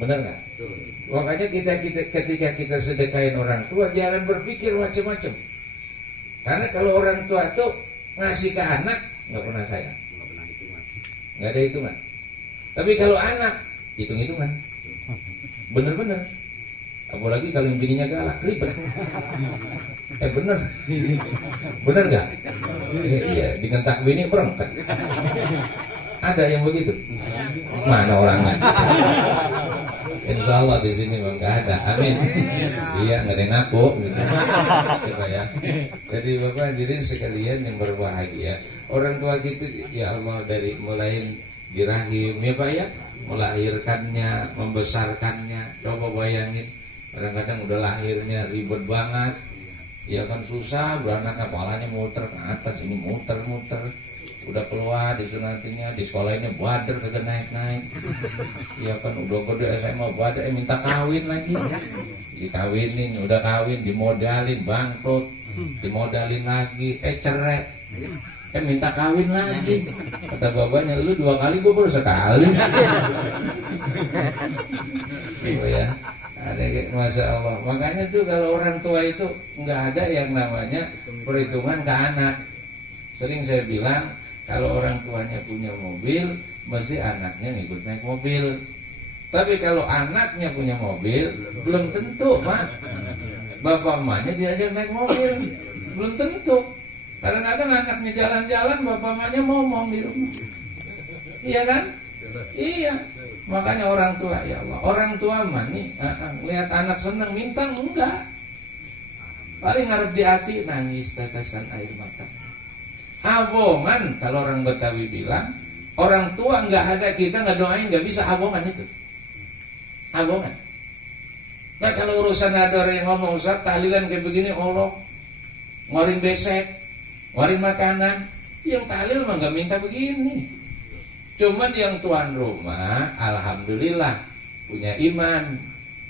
Benar nggak? Makanya ketika kita sedekahin orang tua, jangan berpikir macam-macam. Karena kalau orang tua tuh ngasih ke anak nggak pernah sayang, nggak ada hitungan. Tapi kalau anak hitung-hitungan, bener-bener. Apalagi kalau yang bininya galak, ribet. Bener, bener nggak? Iya, digentak bini berangkat. Ada yang begitu? Mana orangnya? Insya Allah di sini memang nggak ada. Amin. Iya, nggak ada yang ngaku. Gitu. Coba ya. Jadi bapak hadirin sekalian yang berbahagia, orang tua kita, ya Allah, dari mulai di rahim, ya pak ya, melahirkannya, membesarkannya. Coba bayangin, kadang-kadang udah lahirnya ribet banget, ya kan susah, beranak kepalanya muter ke atas, ini muter-muter. Udah keluar disunatinya, di sekolah ini bader kagak naik-naik. Ya kan udah gede SMA bader, minta kawin lagi. Dikawinin, udah kawin, dimodalin, bangkrut, dimodalin lagi, cerai. Minta kawin lagi. Kata bapaknya, lu 2 kali, gua baru sekali. Gitu ya. Ada, masya Allah. Makanya tuh kalau orang tua itu nggak ada yang namanya perhitungan ke anak. Sering saya bilang, kalau orang tuanya punya mobil, mesti anaknya ngikut naik mobil. Tapi kalau anaknya punya mobil, belum tentu, Mak. Bapak emaknya diajak naik mobil, belum tentu. Kadang-kadang anaknya jalan-jalan, bapak emaknya ngomong di rumah. Iya kan? Iya. Makanya orang tua, ya Allah, orang tua mah nih, lihat anak senang, minta enggak. Paling harap di hati nangis tetesan air mata. Abongan, kalau orang Betawi bilang, orang tua nggak ada kita nggak doain, nggak bisa, abongan itu. Abongan. Nah kalau urusan ada orang yang ngomong, Ustaz, tahlilan kayak begini, Allah, ngorin besek, ngorin makanan, yang tahlil mah nggak minta begini. Cuman yang tuan rumah, alhamdulillah punya iman.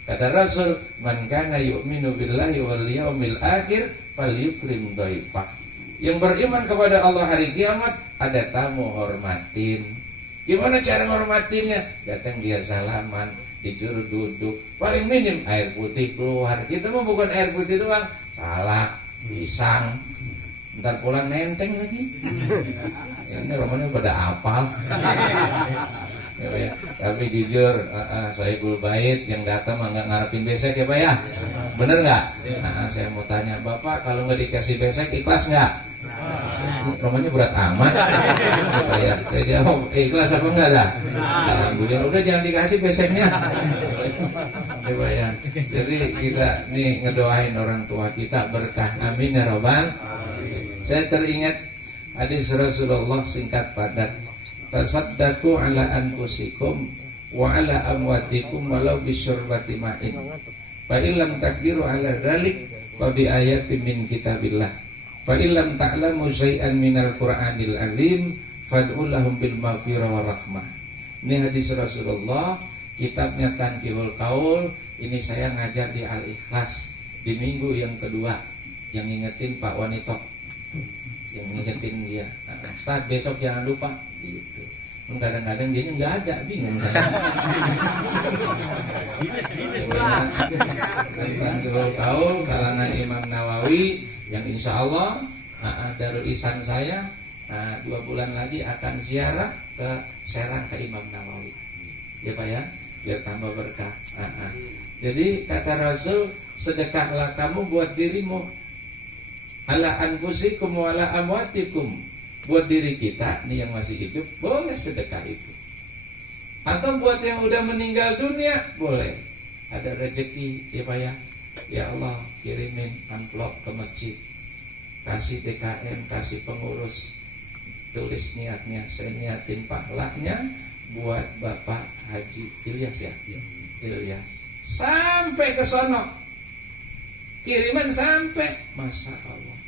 Kata Rasul, man kana yu'minu billahi wal yaumil akhir falyukrim dhaifah. Yang beriman kepada Allah hari kiamat, ada tamu hormatin. Gimana cara menghormatinnya? Datang dia salaman, disuruh duduk, paling minim air putih keluar. Kita mah bukan air putih doang, salak, pisang, ntar pulang nenteng lagi. Ini romannya pada apal. Ya, tapi jujur, saya Bait yang datang mah nggak ngarepin besek ya pak ya, bener nggak? Saya mau tanya bapak, kalau nggak dikasih besek ikhlas nggak? Romanya berat amat. Ya, saya jawab ikhlas apa enggak dah? Alhamdulillah. Udah jangan dikasih beseknya. Coba ya. Jadi kita nih ngedoain orang tua kita berkah. Amin ya robbal. Saya teringat hadis Rasulullah singkat padat. Tasaddaqu ala anfusikum wa ala amwatikum walau bisyurbati ma'in. Fa illam takdiru ala dzalik fa bi ayatin min kitabillah. Fa illam ta'lamu syai'an minal Qur'anil azim fad'u lahum bil maghfirah wa rahmah. Ini hadis Rasulullah, kitabnya Tanqihul Qaul. Ini saya ngajar di Al-Ikhlas di minggu yang kedua, yang ngingetin Pak Wanito, yang ngingetin dia, Ustaz besok jangan lupa gitu. Kadang-kadang dia nggak ada, bingung kan. Tanqihul Qaul karangan Imam Nawawi, yang insya Allah Darul Ihsan saya 2 bulan lagi akan ziarah ke Serang ke Imam Nawawi. Ya Pak ya, biar tambah berkah. Jadi kata Rasul, sedekahlah kamu buat dirimu. Ala anfusikum wa ala amwatikum. Buat diri kita nih yang masih hidup, boleh sedekah itu. Atau buat yang udah meninggal dunia, boleh. Ada rezeki, ya Pak ya. Ya Allah, kirimin amplop ke masjid, kasih DKM, kasih pengurus, tulis niatnya, saya niatin pahalanya buat Bapak Haji Ilyas ya, Ilyas. Sampai ke sono, kiriman sampai, masya Allah,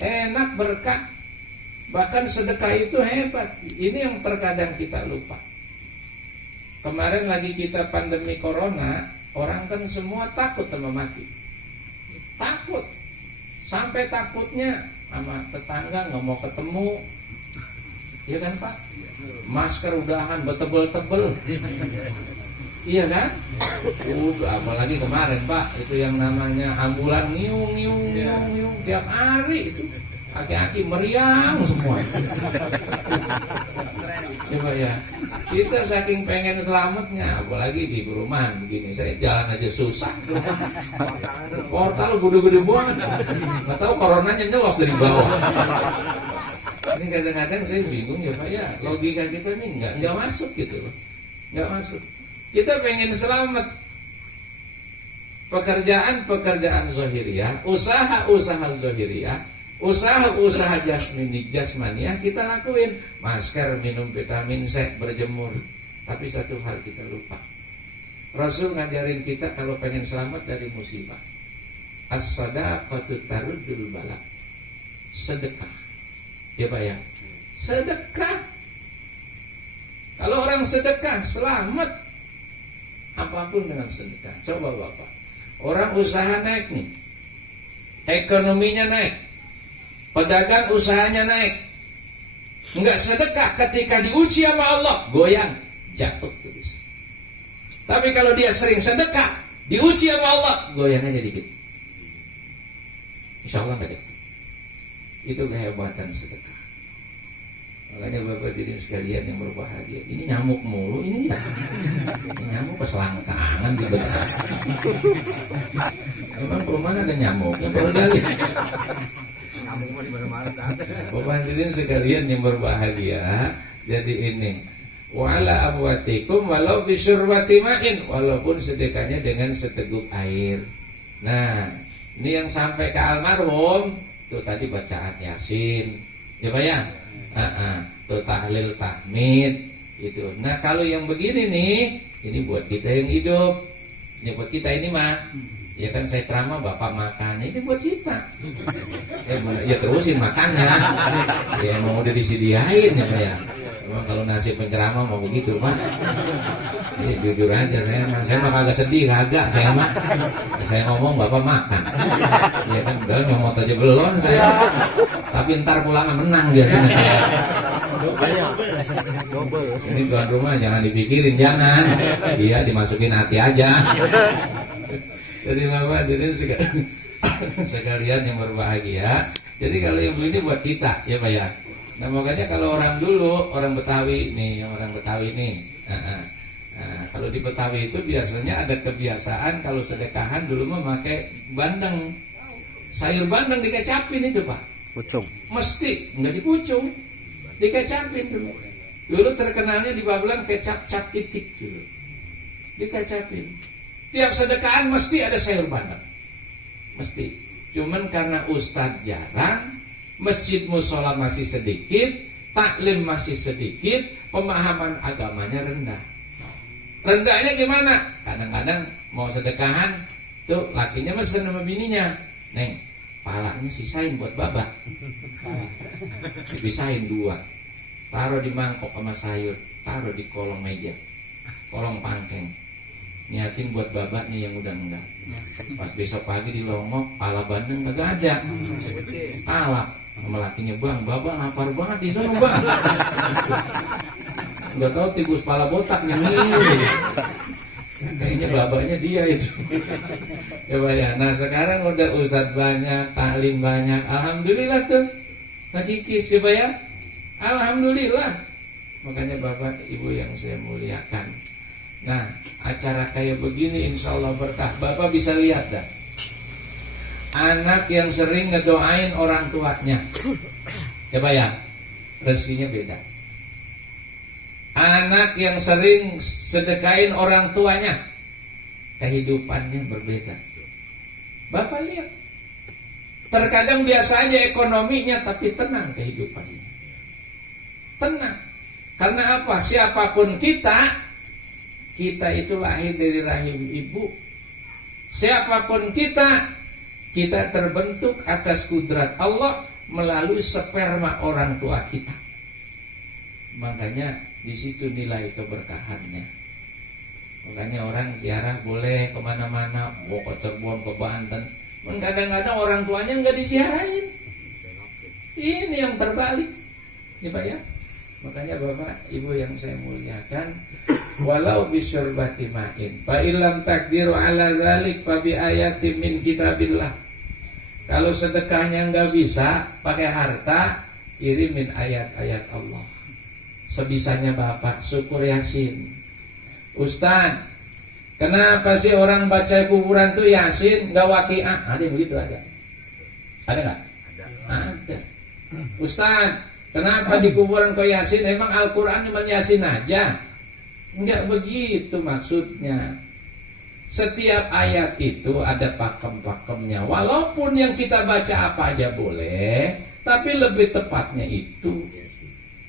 enak berkah. Bahkan sedekah itu hebat. Ini yang terkadang kita lupa. Kemarin lagi kita pandemi corona, orang kan semua takut sama mati. Takut. Sampai takutnya sama tetangga nggak mau ketemu. Ya kan Pak? Masker udahan betebel-tebel. Iya kan? Apalagi kemarin Pak, itu yang namanya ambulan ngiung tiap hari itu. Aki-aki meriang semua. Coba ya. Kita saking pengen selamatnya, apalagi di perumahan begini. Saya jalan aja susah. Portal gede-gede banget. Nggak tahu coronanya nyelos dari bawah. Ini kadang-kadang saya bingung ya Pak ya. Logika kita nih nggak masuk gitu loh. Nggak masuk. Kita pengen selamat. Pekerjaan zahiriyah, usaha zahiriyah, usaha jasmaniah kita lakuin. Masker, minum vitamin C, berjemur. Tapi satu hal kita lupa. Rasul ngajarin kita kalau pengen selamat dari musibah. As-sadaqatu taruddul bala. Sedekah. Ya Pak ya. Sedekah. Kalau orang sedekah selamat. Apapun dengan sedekah. Coba Bapak, orang usaha naik nih, ekonominya naik, pedagang usahanya naik, enggak sedekah, ketika diuji sama Allah goyang, jatuh terus. Tapi kalau dia sering sedekah, diuji sama Allah goyang aja dikit, insya Allah enggak jatuh. Itu kehebatan sedekah. Makanya Bapak jadi sekalian yang berbahagia. Ini nyamuk mulu ini ya. Ini nyamuk keselangkangan di benar. Memang perumahan ada nyamuknya baru kali. Nyamuk mah di mana-mana. Bapak jadi sekalian yang berbahagia. Jadi ini wala abwatikum walau bisyurbati ma'in, walaupun sedekahnya dengan seteguk air. Nah, ini yang sampai ke almarhum tuh tadi bacaan Yasin. Ya Pak ya? Tuh tahlil tahmid itu. Nah kalau yang begini nih, ini buat kita yang hidup, ini buat kita ini mah. Ya kan saya ceramah Bapak makan, ini buat kita. Ya terusin makannya. Ya mau udah disediain ya Pak ya. Memang kalau nasib penceramah mau begitu Pak. Ya, jujur aja saya mah kagak sedih kagak saya ngomong Bapak makan. Ya kan udah nyomot aja belum saya. Tapi ntar pulang menang biasanya. Ini tuan rumah jangan dipikirin, jangan. Dia dimasukin hati aja. Jadi Bapak jadi sekalian yang berbahagia. Jadi kalau yang ini buat kita ya Pak ya. Nah makanya kalau orang dulu, orang Betawi nih, kalau di Betawi itu biasanya ada kebiasaan kalau sedekahan dulu memakai bandeng, sayur bandeng dikecapin itu Pak. Pucung. Mesti nggak dipucung, dikecapin dulu. Dulu terkenalnya di Babelan kecap cap itik gitu, dikecapin. Tiap sedekahan mesti ada sayur bandeng, mesti. Cuman karena ustadz jarang, masjid musola masih sedikit, taklim masih sedikit, pemahaman agamanya rendah. Rendahnya gimana? Kadang-kadang mau sedekahan, tuh lakinya mesen sama bininya, Neng, palanya sisain buat babak. Dipisahin 2, taruh di mangkok sama sayur, taruh di kolong meja, kolong pangkeng. Niatin buat babaknya yang udah enggak. Pas besok pagi di longok, pala bandeng kagak ada. Pala sama lakinya, Bang, babak lapar banget di sana Bang. Nggak tahu tikus pala botak nih. Kayaknya babaknya dia itu. Coba ya. Nah sekarang udah ustadz banyak, taklim banyak. Alhamdulillah tuh. Hakikis coba ya. Alhamdulillah. Makanya Bapak Ibu yang saya muliakan. Nah acara kayak begini insya Allah berkah. Bapak bisa lihat dah. Anak yang sering ngedoain orang tuanya. Coba ya. Rezekinya beda. Anak yang sering sedekain orang tuanya, kehidupannya berbeda. Bapak lihat, terkadang biasa aja ekonominya, tapi tenang kehidupannya. Tenang. Karena apa? Siapapun kita itu lahir dari rahim ibu. Siapapun kita terbentuk atas kudrat Allah melalui sperma orang tua kita. Makanya di situ nilai keberkahannya. Makanya orang ziarah boleh kemana-mana, mau ke Cirebon, ke Banten. Kadang-kadang orang tuanya nggak disiarain. Ini yang terbalik, ya Pak ya. Makanya Bapak Ibu yang saya muliakan, walau bisyurbati ma'in fa illam takdiru ala dzalik fa bi ayatin min kitabillah. Kalau sedekahnya enggak bisa pakai harta, kirimin ayat-ayat Allah. Sebisanya Bapak syukur Yasin. Ustaz, kenapa sih orang baca kuburan tuh Yasin enggak waqiah? Ada yang begitu ada. Ada enggak? Ada. Ustaz, kenapa di kuburan kok Yasin? Emang Al-Quran cuma Yasin aja? Enggak begitu maksudnya. Setiap ayat itu ada pakem-pakemnya. Walaupun yang kita baca apa aja boleh, tapi lebih tepatnya itu.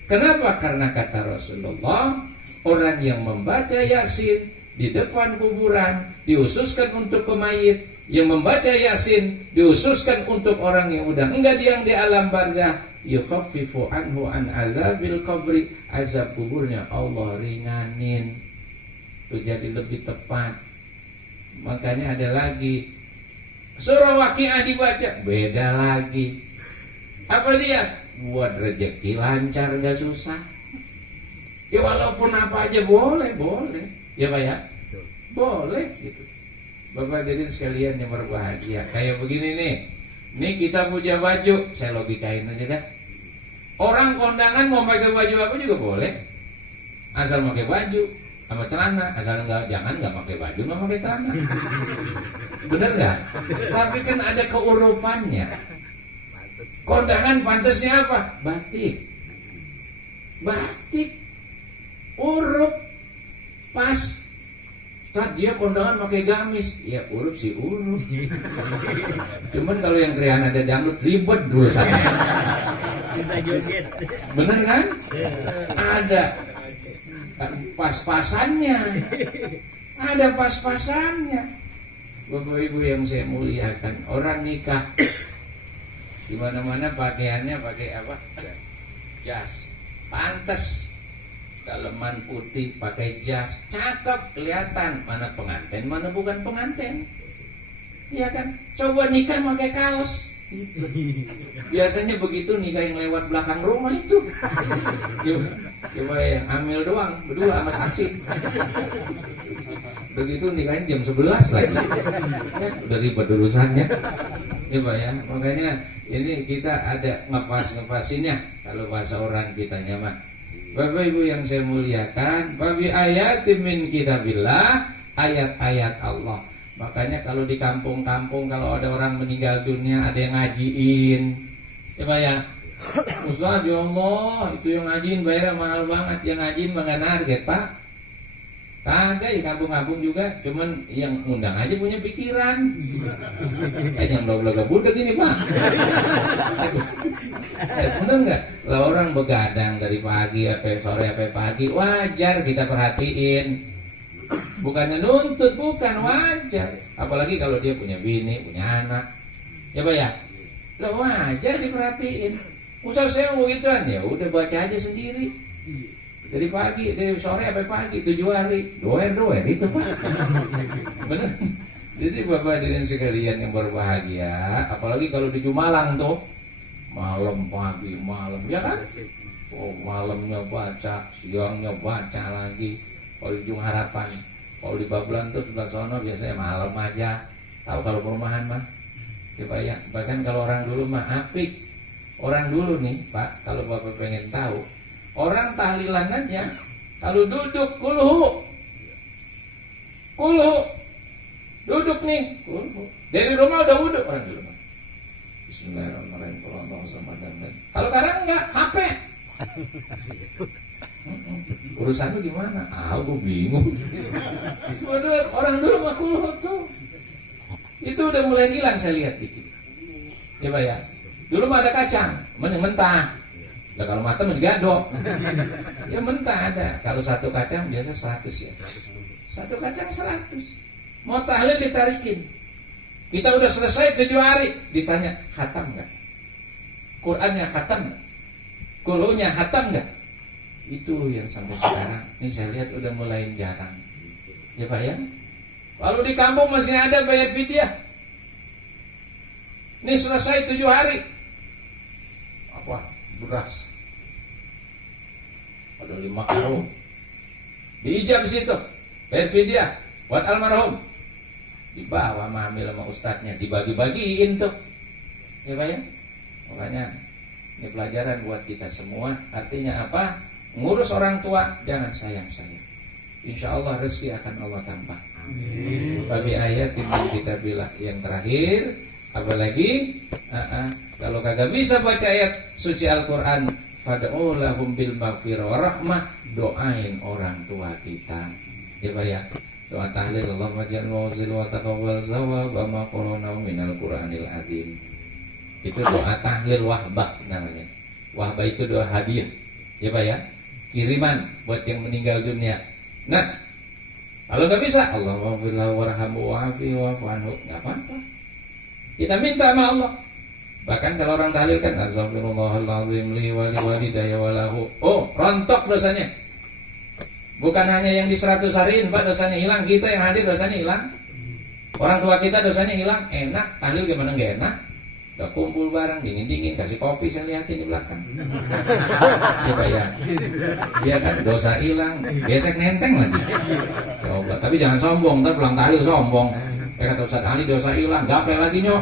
Kenapa? Karena kata Rasulullah, orang yang membaca Yasin di depan kuburan diususkan untuk mayit. Yang membaca Yasin diususkan untuk orang yang udah enggak yang di alam barzah, yukhaffifu anhu an azabil qabri, azab kuburnya Allah ringanin. Itu jadi lebih tepat. Makanya ada lagi surah Waqiah dibaca, beda lagi. Apa dia? Buat rezeki lancar gak susah. Ya walaupun apa aja boleh. Ya Pak ya? Boleh gitu. Bapak hadirin sekalian yang berbahagia, kayak begini nih. Nih kita punya baju, saya logikain aja dah. Orang kondangan mau pakai baju apa juga boleh, asal pakai baju sama celana. Asal jangan nggak pakai baju, nggak pakai celana. Bener nggak? Tapi kan ada keurupannya. Kondangan pantasnya apa? Batik, urup, pas. Saat dia kondangan pakai gamis, ya urup sih urup. Cuman kalau yang krian ada dangdut ribet dulu sana. Bener kan? Ada pas-pasannya. Ada pas-pasannya. Bapak Ibu yang saya muliakan, orang nikah di mana-mana pakaiannya pakai apa? Jas. Pantes. Daleman putih pakai jas, cakep, kelihatan mana pengantin, mana bukan pengantin. Iya kan? Coba nikah pakai kaos. Itu. Biasanya begitu nikah yang lewat belakang rumah itu. Coba yang ambil doang, berdua sama saksi. Begitu nikahnya jam 11 lagi. Ya, udah ribet urusannya. Coba ya, makanya ini kita ada ngepasinnya kalau bahasa orang kita nyaman. Bapak Ibu yang saya muliakan, babi ayatin min kitabillah, ayat-ayat Allah. Makanya kalau di kampung-kampung kalau ada orang meninggal dunia ada yang ngajiin. Coba ya. Ustaz ya Allah, itu yang ngajiin bayar mahal banget. Yang ngajiin enggak target, Pak. Kagak di kampung-kampung juga, cuman yang undang aja punya pikiran. Yang blog-blog budak ini, Pak. Bener nggak? Lah orang begadang dari pagi sampai sore sampai pagi, wajar kita perhatiin. Bukannya nuntut, bukan, wajar. Apalagi kalau dia punya bini, punya anak. Ya Pak ya? Lah wajar diperhatiin. Usah saya mau gituan, ya udah baca aja sendiri. Dari pagi, dari sore sampai pagi 7 hari. Doer itu Pak. Bener. Jadi Bapak hadirin sekalian yang berbahagia, apalagi kalau di Jumalang tuh malam pagi malam ya kan? Oh malamnya baca, siangnya baca lagi. Kalau di Ujung Harapan, kalau di Babelan tuh sebelah sono biasanya malam aja. Tahu kalau perumahan mah, coba ya. Bahkan kalau orang dulu mah apik. Orang dulu nih Pak, kalau Bapak pengen tahu, orang tahlilan aja, kalau duduk kulhu, duduk nih, kulhu. Dari rumah udah wudhu orang dulu. Bismillahirrahmanirrahim. Kalau sekarang enggak, HP. Urusannya gimana? Gue bingung. Orang dulu mah kulhu tuh. Itu udah mulai hilang saya lihat dikit. Coba ya. Dulu mah ada kacang, mentah. Nah, kalau matang digadok. Ya mentah ada. Kalau satu kacang biasa 100 ya. Satu kacang 100. Mau tahlil ditarikin. Kita udah selesai 7 hari, ditanya khatam enggak? Qurannya khatam enggak? Kulhunya khatam enggak? Itu yang sampai sekarang ini saya lihat udah mulai jarang. Ya Pak ya? Kalau di kampung masih ada bayar fidyah. Ini selesai 7 hari. Apa? Beras. ada 5 karung. Diijab situ, bayar fidyah buat almarhum. Dibawa mamil sama ustadznya, dibagi-bagiin tuh. Ya Pak ya? Makanya ini pelajaran buat kita semua. Artinya apa? Ngurus orang tua jangan sayang-sayang. Insya Allah rezeki akan Allah tambah. Tapi ayat yang kita bilang yang terakhir, apalagi kalau kagak bisa baca ayat suci Al-Quran, fad'u lahum bil maghfirah wa rahmah, doain orang tua kita. Ya Pak ya? Doa tahlil, Allahumma ja'al mawzil wa taqabbal zawab wa ma quluna minal Qur'anil azim. Itu doa tahlil wahbah namanya. Wahbah itu doa hadiah. Ya Pak ya? Kiriman buat yang meninggal dunia. Nah, kalau nggak bisa, Allahumma warhamhu wa'afi wa'fu anhu, nggak apa-apa. Kita minta sama Allah. Bahkan kalau orang tahlil kan astaghfirullahaladzim li wa li walidayya wa lahu. Oh, rontok dosanya. Bukan hanya yang di 100 hariin Pak dosanya hilang, kita yang hadir dosanya hilang. Orang tua kita dosanya hilang. Enak, tahlil gimana nggak enak? Udah kumpul bareng, dingin-dingin, kasih kopi saya lihatin di belakang. Ya Pak ya. Dia kan dosa hilang, gesek nenteng lagi. Coba, tapi jangan sombong, ntar pulang tahlil sombong. Kata Ustaz Ali dosa hilang, gape lagi nyok.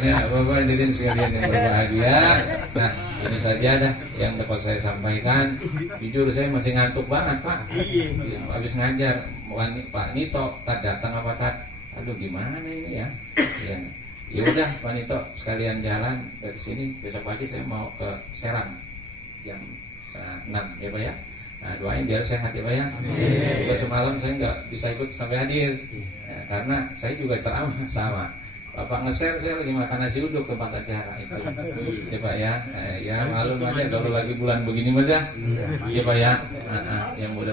Ini Bapak hadirin sekalian yang berbahagia. Nah, ini saja dah yang dapat saya sampaikan. Jujur saya masih ngantuk banget Pak. Habis ngajar Pak Nito, tak datang apa tak? Aduh gimana ini ya? Ya udah Pak Nito sekalian jalan dari sini. Besok pagi saya mau ke Serang jam 6 ya Pak ya. Nah doain biar sehat ya Pak ya. Juga semalam saya nggak bisa ikut sampai hadir karena saya juga ceramah sama Bapak nge-share, saya lagi makan nasi uduk tempat acara itu ya Pak ya. Ya malum aja kalau lagi bulan begini mah dah ya Pak ya. Yang mudah